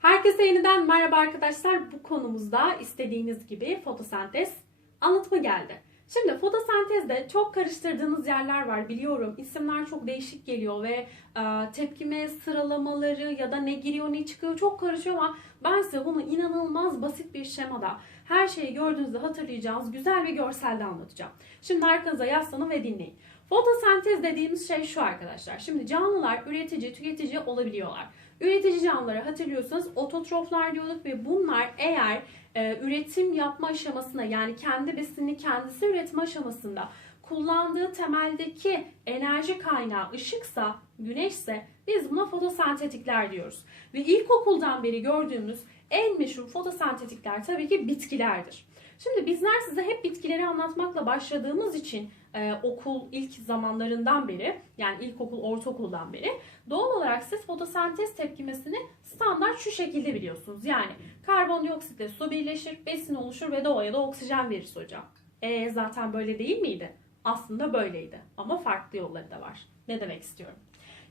Herkese yeniden merhaba arkadaşlar. Bu konumuzda istediğiniz gibi fotosentez anlatımı geldi. Şimdi fotosentezde çok karıştırdığınız yerler var biliyorum. İsimler çok değişik geliyor ve e, tepkime sıralamaları ya da ne giriyor ne çıkıyor çok karışıyor ama ben size bunu inanılmaz basit bir şemada her şeyi gördüğünüzde hatırlayacağınız güzel bir görselde anlatacağım. Şimdi arkanıza yaslanın ve dinleyin. Fotosentez dediğimiz şey şu arkadaşlar. Şimdi canlılar üretici, tüketici olabiliyorlar. Üretici canlıları hatırlıyorsanız ototroflar diyorduk ve bunlar eğer e, üretim yapma aşamasında yani kendi besinini kendisi üretme aşamasında kullandığı temeldeki enerji kaynağı ışıksa, güneşse biz buna fotosentetikler diyoruz. Ve ilkokuldan beri gördüğümüz en meşhur fotosentetikler tabii ki bitkilerdir. Şimdi bizler size hep bitkileri anlatmakla başladığımız için e, okul ilk zamanlarından beri yani ilkokul, ortaokuldan beri doğal olarak siz fotosentez tepkimesini standart şu şekilde biliyorsunuz. Yani karbondioksitle su birleşir, besin oluşur ve doğaya da oksijen verir hocam. E zaten böyle değil miydi? Aslında böyleydi ama farklı yolları da var. Ne demek istiyorum?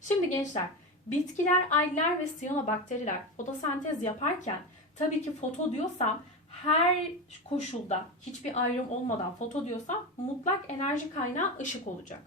Şimdi gençler, bitkiler, algler ve siyanobakteriler fotosentez yaparken tabii ki foto diyorsam her koşulda hiçbir ayrım olmadan foto diyorsam mutlak enerji kaynağı ışık olacak.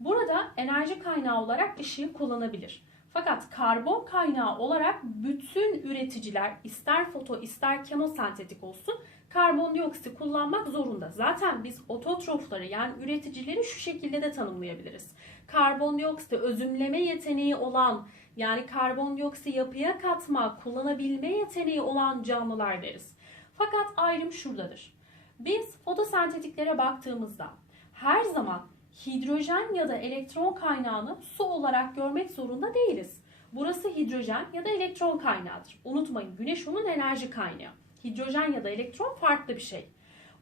Burada enerji kaynağı olarak ışığı kullanabilir. Fakat karbon kaynağı olarak bütün üreticiler ister foto ister kemosentetik olsun karbondioksit kullanmak zorunda. Zaten biz ototrofları yani üreticileri şu şekilde de tanımlayabiliriz. Karbondioksiti özümleme yeteneği olan yani karbondioksit yapıya katma, kullanabilme yeteneği olan canlılar deriz. Fakat ayrım şuradadır. Biz fotosentetiklere baktığımızda her zaman hidrojen ya da elektron kaynağını su olarak görmek zorunda değiliz. Burası hidrojen ya da elektron kaynağıdır. Unutmayın güneş onun enerji kaynağı. Hidrojen ya da elektron farklı bir şey.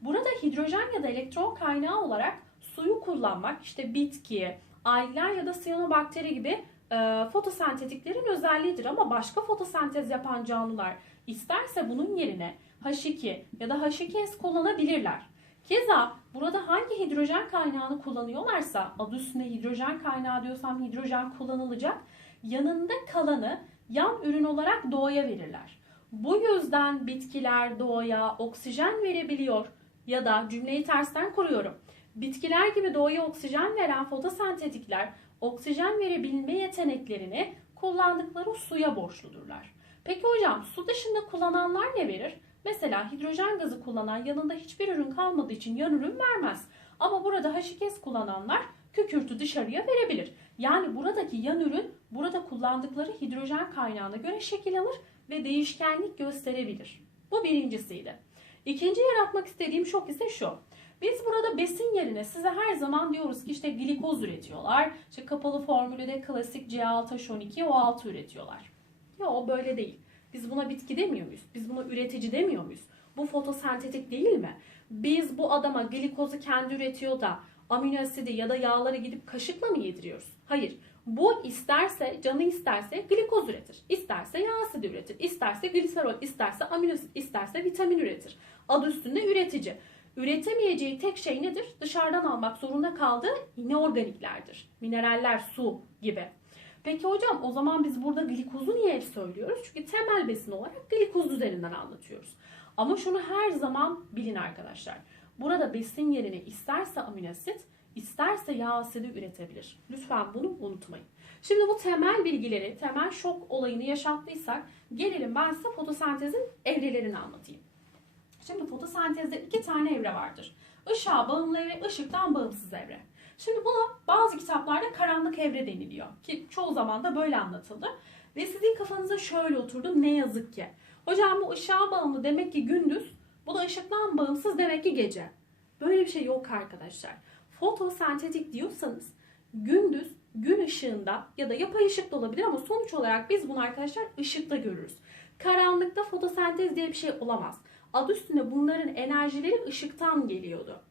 Burada hidrojen ya da elektron kaynağı olarak suyu kullanmak işte bitki, algler ya da siyanobakteri gibi e, fotosentetiklerin özelliğidir ama başka fotosentez yapan canlılar isterse bunun yerine H2 ya da H2S kullanabilirler. Keza burada hangi hidrojen kaynağını kullanıyorlarsa adı üstünde hidrojen kaynağı diyorsam hidrojen kullanılacak. Yanında kalanı yan ürün olarak doğaya verirler. Bu yüzden bitkiler doğaya oksijen verebiliyor ya da cümleyi tersten kuruyorum. Bitkiler gibi doğaya oksijen veren fotosentetikler oksijen verebilme yeteneklerini kullandıkları suya borçludurlar. Peki hocam su dışında kullananlar ne verir? Mesela hidrojen gazı kullanan yanında hiçbir ürün kalmadığı için yan ürün vermez. Ama burada H2S kullananlar kükürtü dışarıya verebilir. Yani buradaki yan ürün burada kullandıkları hidrojen kaynağına göre şekil alır ve değişkenlik gösterebilir. Bu birincisiydi. İkinci yaratmak istediğim şok ise şu. Biz burada besin yerine size her zaman diyoruz ki işte glikoz üretiyorlar. İşte kapalı formülde klasik C6H12 O6 üretiyorlar. Yok böyle değil. Biz buna bitki demiyor muyuz? Biz buna üretici demiyor muyuz? Bu fotosentetik değil mi? Biz bu adama glikozu kendi üretiyor da amino asidi ya da yağları gidip kaşıkla mı yediriyoruz? Hayır. Bu isterse, canı isterse glikoz üretir. İsterse yağ asidi üretir. İsterse gliserol, isterse amino asit, isterse vitamin üretir. Adı üstünde üretici. Üretemeyeceği tek şey nedir? Dışarıdan almak zorunda kaldığı inorganiklerdir. Mineraller, su gibi. Peki hocam o zaman biz burada glikozu niye hep söylüyoruz? Çünkü temel besin olarak glikoz üzerinden anlatıyoruz. Ama şunu her zaman bilin arkadaşlar. Burada besin yerine isterse amino asit, isterse yağ asidi üretebilir. Lütfen bunu unutmayın. Şimdi bu temel bilgileri, temel şok olayını yaşattıysak gelelim ben size fotosentezin evrelerini anlatayım. Şimdi fotosentezde iki tane evre vardır. Işığa bağımlı evre, ışıktan bağımsız evre. Şimdi buna bazı kitaplarda karanlık evre deniliyor. Ki çoğu zaman da böyle anlatıldı. Ve sizin kafanıza şöyle oturdu ne yazık ki. Hocam bu ışığa bağımlı demek ki gündüz, bu da ışıktan bağımsız demek ki gece. Böyle bir şey yok arkadaşlar. Fotosentetik diyorsanız gündüz gün ışığında ya da yapay ışık da olabilir ama sonuç olarak biz bunu arkadaşlar ışıkta görürüz. Karanlıkta fotosentez diye bir şey olamaz. Adı üstünde bunların enerjileri ışıktan geliyordu.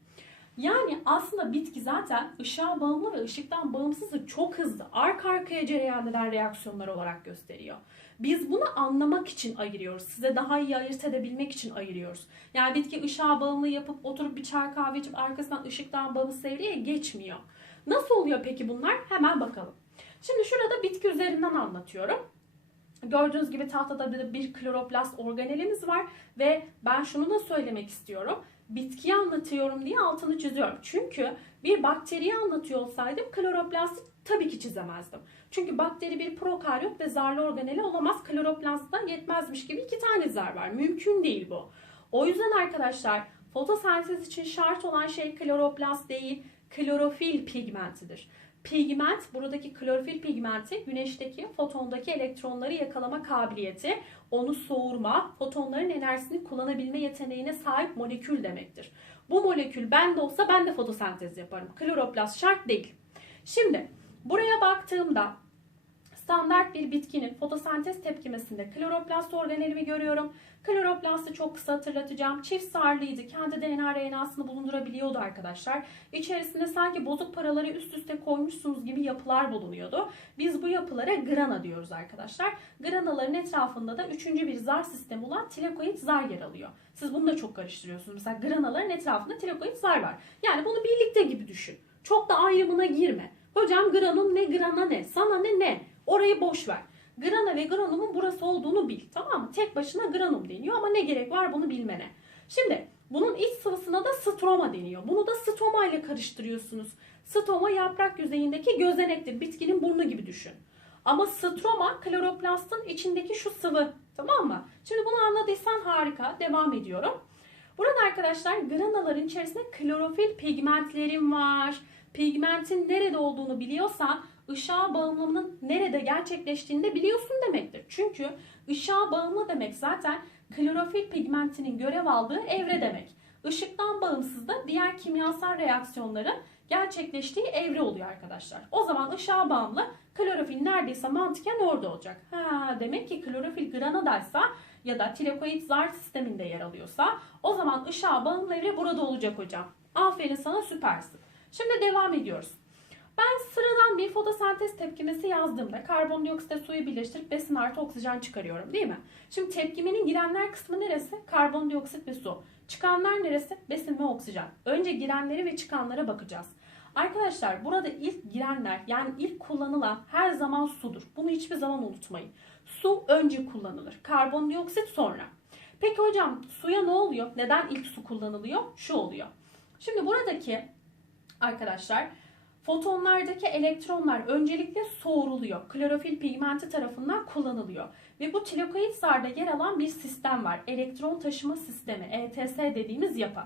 Yani aslında bitki zaten ışığa bağımlı ve ışıktan bağımsızı çok hızlı arka arkaya cereyan eden reaksiyonlar olarak gösteriyor. Biz bunu anlamak için ayırıyoruz. Size daha iyi ayırt edebilmek için ayırıyoruz. Yani bitki ışığa bağımlı yapıp oturup bir çay kahve içip arkasından ışıktan bağımsız evreye geçmiyor. Nasıl oluyor peki bunlar? Hemen bakalım. Şimdi şurada bitki üzerinden anlatıyorum. Gördüğünüz gibi tahtada bir, kloroplast organelimiz var ve ben şunu da söylemek istiyorum. Bitkiyi anlatıyorum diye altını çiziyorum. Çünkü bir bakteriyi anlatıyor olsaydım kloroplasti tabii ki çizemezdim. Çünkü bakteri bir prokaryot ve zarlı organeli olamaz. Kloroplastta yetmezmiş gibi iki tane zar var. Mümkün değil bu. O yüzden arkadaşlar fotosentez için şart olan şey kloroplast değil, klorofil pigmentidir. Pigment, buradaki klorofil pigmenti güneşteki fotondaki elektronları yakalama kabiliyeti, onu soğurma, fotonların enerjisini kullanabilme yeteneğine sahip molekül demektir. Bu molekül bende olsa ben de fotosentez yaparım. Kloroplast şart değil. Şimdi buraya baktığımda standart bir bitkinin fotosentez tepkimesinde kloroplast organelimi görüyorum. Kloroplastı çok kısa hatırlatacağım. Çift sarlıydı. Kendi DNA RNA'sını bulundurabiliyordu arkadaşlar. İçerisinde sanki bozuk paraları üst üste koymuşsunuz gibi yapılar bulunuyordu. Biz bu yapılara grana diyoruz arkadaşlar. Granaların etrafında da üçüncü bir zar sistemi olan tilakoid zar yer alıyor. Siz bunu da çok karıştırıyorsunuz. Mesela granaların etrafında tilakoid zar var. Yani bunu birlikte gibi düşün. Çok da ayrımına girme. Hocam granum ne grana ne? Sana ne ne? Orayı boş ver. Grana ve granumun burası olduğunu bil. Tamam mı? Tek başına granum deniyor ama ne gerek var bunu bilmene. Şimdi bunun iç sıvısına da stroma deniyor. Bunu da stoma ile karıştırıyorsunuz. Stoma yaprak yüzeyindeki gözenektir. Bitkinin burnu gibi düşün. Ama stroma kloroplastın içindeki şu sıvı. Tamam mı? Şimdi bunu anladıysan harika. Devam ediyorum. Burada arkadaşlar granaların içerisinde klorofil pigmentlerim var. Pigmentin nerede olduğunu biliyorsan ışığa bağımlılığının nerede gerçekleştiğini de biliyorsun demektir. Çünkü ışığa bağımlı demek zaten klorofil pigmentinin görev aldığı evre demek. Işıktan bağımsız da diğer kimyasal reaksiyonların gerçekleştiği evre oluyor arkadaşlar. O zaman ışığa bağımlı klorofil neredeyse mantıken orada olacak. Ha, demek ki klorofil granadaysa ya da tilakoid zar sisteminde yer alıyorsa o zaman ışığa bağımlı evre burada olacak hocam. Aferin sana süpersin. Şimdi devam ediyoruz. Bir fotosentez tepkimesi yazdığımda karbondioksitle suyu birleştirip besin artı oksijen çıkarıyorum değil mi? Şimdi tepkimenin girenler kısmı neresi? Karbondioksit ve su. Çıkanlar neresi? Besin ve oksijen. Önce girenleri ve çıkanlara bakacağız. Arkadaşlar burada ilk girenler yani ilk kullanılan her zaman sudur. Bunu hiçbir zaman unutmayın. Su önce kullanılır. Karbondioksit sonra. Peki hocam suya ne oluyor? Neden ilk su kullanılıyor? Şu oluyor. Şimdi buradaki arkadaşlar fotonlardaki elektronlar öncelikle soğuruluyor. Klorofil pigmenti tarafından kullanılıyor. Ve bu tilakoid zarda yer alan bir sistem var. Elektron taşıma sistemi ETS dediğimiz yapı.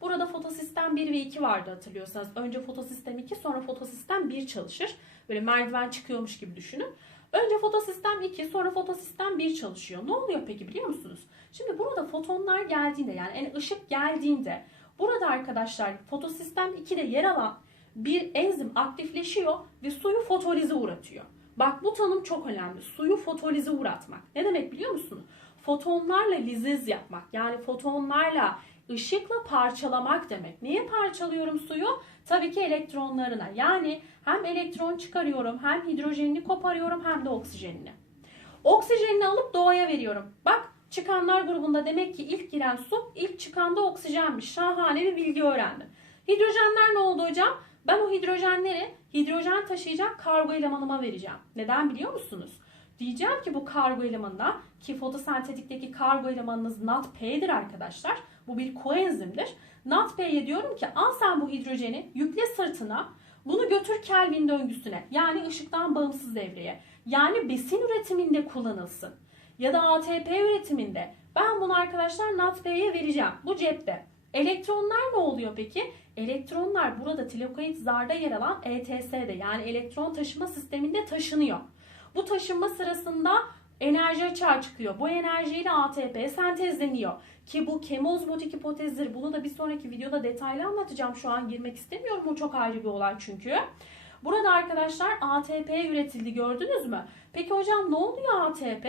Burada fotosistem 1 ve 2 vardı hatırlıyorsanız. Önce fotosistem 2 sonra fotosistem 1 çalışır. Böyle merdiven çıkıyormuş gibi düşünün. Önce fotosistem 2 sonra fotosistem 1 çalışıyor. Ne oluyor peki biliyor musunuz? Şimdi burada fotonlar geldiğinde yani ışık geldiğinde burada arkadaşlar fotosistem 2'de yer alan bir enzim aktifleşiyor ve suyu fotolize uğratıyor. Bak bu tanım çok önemli. Suyu fotolize uğratmak. Ne demek biliyor musun? Fotonlarla liziz yapmak. Yani fotonlarla ışıkla parçalamak demek. Niye parçalıyorum suyu? Tabii ki elektronlarına. Yani hem elektron çıkarıyorum, hem hidrojenini koparıyorum, hem de oksijenini. Oksijenini alıp doğaya veriyorum. Bak çıkanlar grubunda demek ki ilk giren su, ilk çıkan da oksijenmiş. Şahane bir bilgi öğrendim. Hidrojenler ne oldu hocam? Ben o hidrojenleri hidrojen taşıyacak kargo elemanıma vereceğim. Neden biliyor musunuz? Diyeceğim ki bu kargo elemanına ki fotosentetikteki kargo elemanınız NADP'dir arkadaşlar. Bu bir koenzimdir. NADP'ye diyorum ki al sen bu hidrojeni yükle sırtına bunu götür Kelvin döngüsüne yani ışıktan bağımsız devreye. Yani besin üretiminde kullanılsın. Ya da ATP üretiminde. Ben bunu arkadaşlar NADP'ye vereceğim. Bu cepte. Elektronlar ne oluyor peki? Elektronlar burada tilakoid zarda yer alan ETS'de yani elektron taşıma sisteminde taşınıyor. Bu taşınma sırasında enerji açığa çıkıyor. Bu enerjiyle ATP sentezleniyor. Ki bu kemozmotik hipotezdir. Bunu da bir sonraki videoda detaylı anlatacağım. Şu an girmek istemiyorum. Bu çok ayrı bir olay çünkü. Burada arkadaşlar ATP üretildi gördünüz mü? Peki hocam ne oluyor ATP?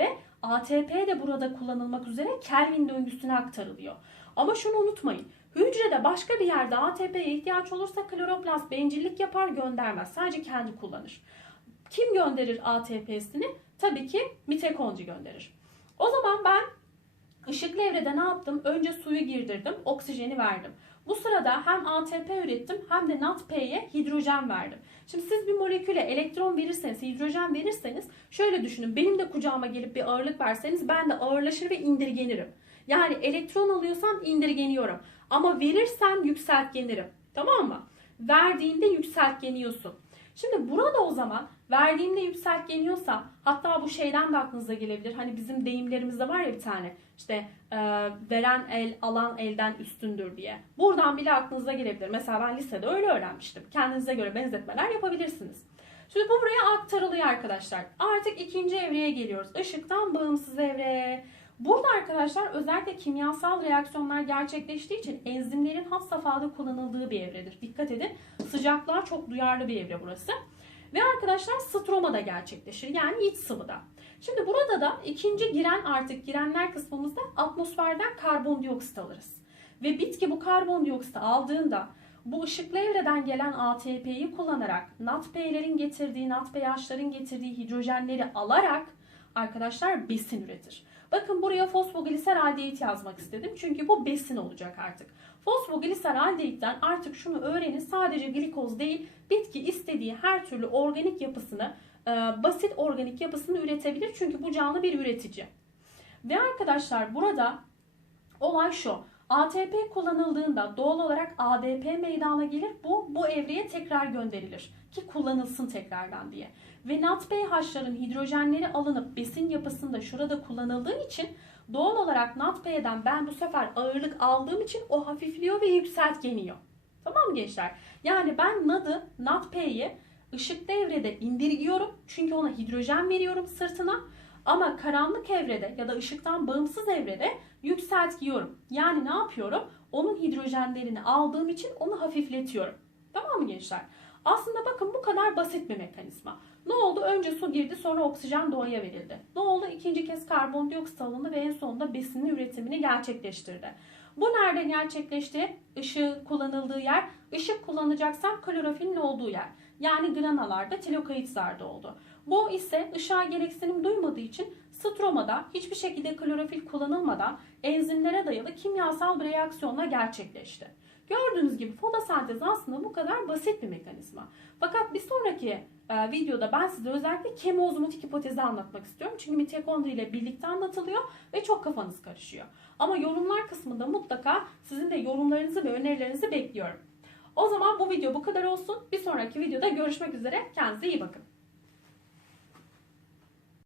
ATP de burada kullanılmak üzere Kelvin döngüsüne aktarılıyor. Ama şunu unutmayın. Hücrede başka bir yerde ATP'ye ihtiyaç olursa kloroplast bencillik yapar göndermez. Sadece kendi kullanır. Kim gönderir ATP'sini? Tabii ki mitokondri gönderir. O zaman ben Işıklı evrede ne yaptım? Önce suyu girdirdim, oksijeni verdim. Bu sırada hem ATP ürettim hem de NADP'ye hidrojen verdim. Şimdi siz bir moleküle elektron verirseniz, hidrojen verirseniz şöyle düşünün. Benim de kucağıma gelip bir ağırlık verseniz ben de ağırlaşır ve indirgenirim. Yani elektron alıyorsam indirgeniyorum. Ama verirsem yükseltgenirim. Tamam mı? Verdiğinde yükseltgeniyorsun. Şimdi burada o zaman verdiğimde yükseltgeniyorsa hatta bu şeyden de aklınıza gelebilir. Hani bizim deyimlerimizde var ya bir tane işte e, veren el alan elden üstündür diye. Buradan bile aklınıza gelebilir. Mesela ben lisede öyle öğrenmiştim. Kendinize göre benzetmeler yapabilirsiniz. Şimdi bu buraya aktarılıyor arkadaşlar. Artık ikinci evreye geliyoruz. Işıktan bağımsız evre. Burada arkadaşlar özellikle kimyasal reaksiyonlar gerçekleştiği için enzimlerin has safhada kullanıldığı bir evredir. Dikkat edin sıcaklığa çok duyarlı bir evre burası. Ve arkadaşlar stroma da gerçekleşir. Yani iç sıvıda. Şimdi burada da ikinci giren artık girenler kısmımızda atmosferden karbondioksit alırız. Ve bitki bu karbondioksiti aldığında bu ışıklı evreden gelen ATP'yi kullanarak NADP'lerin getirdiği, NADPH'ların getirdiği hidrojenleri alarak arkadaşlar besin üretir. Bakın buraya fosfogliseraldehit yazmak istedim. Çünkü bu besin olacak artık. Fosfogliseraldehitten artık şunu öğrenin. Sadece glikoz değil, bitki istediği her türlü organik yapısını, e, basit organik yapısını üretebilir. Çünkü bu canlı bir üretici. Ve arkadaşlar burada olay şu. ATP kullanıldığında doğal olarak ADP meydana gelir. Bu bu evreye tekrar gönderilir ki kullanılsın tekrardan diye. Ve NADPH'ların hidrojenleri alınıp besin yapısında şurada kullanıldığı için doğal olarak NADP'den ben bu sefer ağırlık aldığım için o hafifliyor ve yükseltgeniyor. Tamam mı gençler? Yani ben NAD'ı, NADP'yi ışık devrede indirgiyorum. Çünkü ona hidrojen veriyorum sırtına. Ama karanlık evrede ya da ışıktan bağımsız evrede yükseltiyorum. Yani ne yapıyorum? Onun hidrojenlerini aldığım için onu hafifletiyorum. Tamam mı gençler? Aslında bakın bu kadar basit bir mekanizma. Ne oldu? Önce su girdi sonra oksijen doğaya verildi. Ne oldu? İkinci kez karbondioksit alındı ve en sonunda besinin üretimini gerçekleştirdi. Bu nerede gerçekleşti? Işığı kullanıldığı yer. Işık kullanacaksam klorofilin olduğu yer. Yani granalarda, telokayıtlarda oldu. Bu ise ışığa gereksinim duymadığı için stromada hiçbir şekilde klorofil kullanılmadan enzimlere dayalı kimyasal bir reaksiyonla gerçekleşti. Gördüğünüz gibi fotosentez aslında bu kadar basit bir mekanizma. Fakat bir sonraki e, videoda ben size özellikle kemoozmotik hipotezi anlatmak istiyorum. Çünkü mitokondri ile birlikte anlatılıyor ve çok kafanız karışıyor. Ama yorumlar kısmında mutlaka sizin de yorumlarınızı ve önerilerinizi bekliyorum. O zaman bu video bu kadar olsun. Bir sonraki videoda görüşmek üzere. Kendinize iyi bakın.